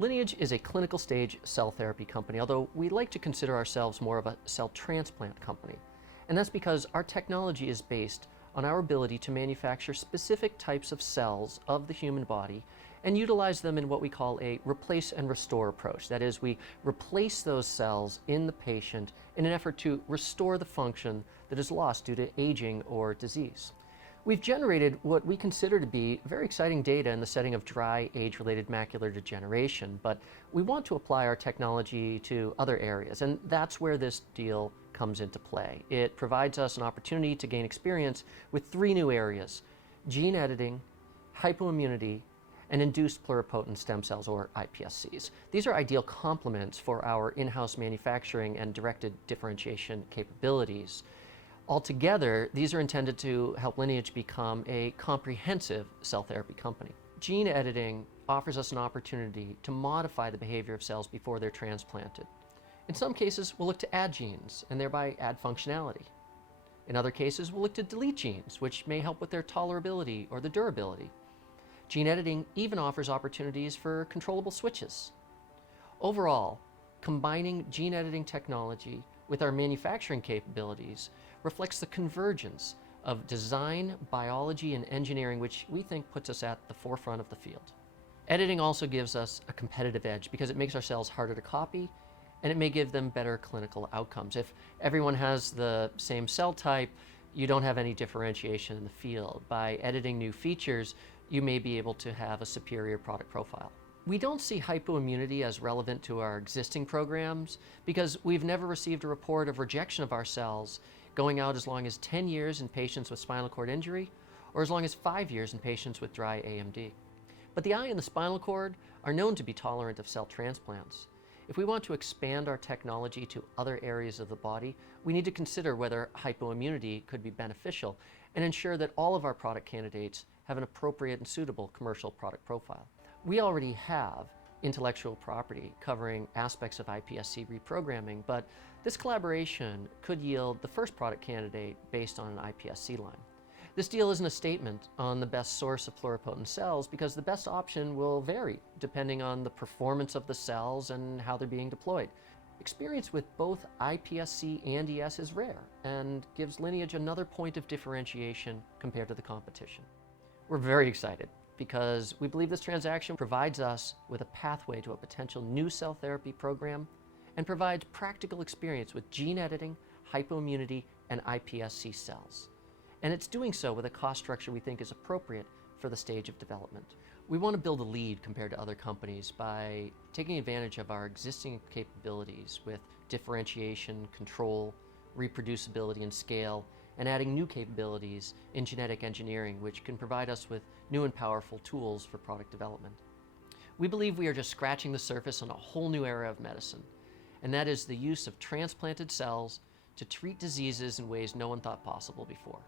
Lineage is a clinical stage cell therapy company, although we like to consider ourselves more of a cell transplant company. And that's because our technology is based on our ability to manufacture specific types of cells of the human body and utilize them in what we call a replace and restore approach. That is, we replace those cells in the patient in an effort to restore the function that is lost due to aging or disease. We've generated what we consider to be very exciting data in the setting of dry age-related macular degeneration, but we want to apply our technology to other areas, and that's where this deal comes into play. It provides us an opportunity to gain experience with three new areas: gene editing, hypoimmunity, and induced pluripotent stem cells, or iPSCs. These are ideal complements for our in-house manufacturing and directed differentiation capabilities. Altogether, these are intended to help Lineage become a comprehensive cell therapy company. Gene editing offers us an opportunity to modify the behavior of cells before they're transplanted. In some cases, we'll look to add genes and thereby add functionality. In other cases, we'll look to delete genes, which may help with their tolerability or the durability. Gene editing even offers opportunities for controllable switches. Overall, combining gene editing technology with our manufacturing capabilities reflects the convergence of design, biology, and engineering, which we think puts us at the forefront of the field. Editing also gives us a competitive edge because it makes our cells harder to copy, and it may give them better clinical outcomes. If everyone has the same cell type, you don't have any differentiation in the field. By editing new features, you may be able to have a superior product profile. We don't see hypoimmunity as relevant to our existing programs because we've never received a report of rejection of our cells going out as long as 10 years in patients with spinal cord injury or as long as 5 years in patients with dry AMD. But the eye and the spinal cord are known to be tolerant of cell transplants. If we want to expand our technology to other areas of the body, we need to consider whether hypoimmunity could be beneficial and ensure that all of our product candidates have an appropriate and suitable commercial product profile. We already have intellectual property covering aspects of iPSC reprogramming, but this collaboration could yield the first product candidate based on an iPSC line. This deal isn't a statement on the best source of pluripotent cells because the best option will vary depending on the performance of the cells and how they're being deployed. Experience with both iPSC and ES is rare and gives Lineage another point of differentiation compared to the competition. We're very excited because we believe this transaction provides us with a pathway to a potential new cell therapy program and provides practical experience with gene editing, hypoimmunity, and iPSC cells. And it's doing so with a cost structure we think is appropriate for the stage of development. We want to build a lead compared to other companies by taking advantage of our existing capabilities with differentiation, control, reproducibility, and scale, and adding new capabilities in genetic engineering, which can provide us with new and powerful tools for product development. We believe we are just scratching the surface on a whole new era of medicine, and that is the use of transplanted cells to treat diseases in ways no one thought possible before.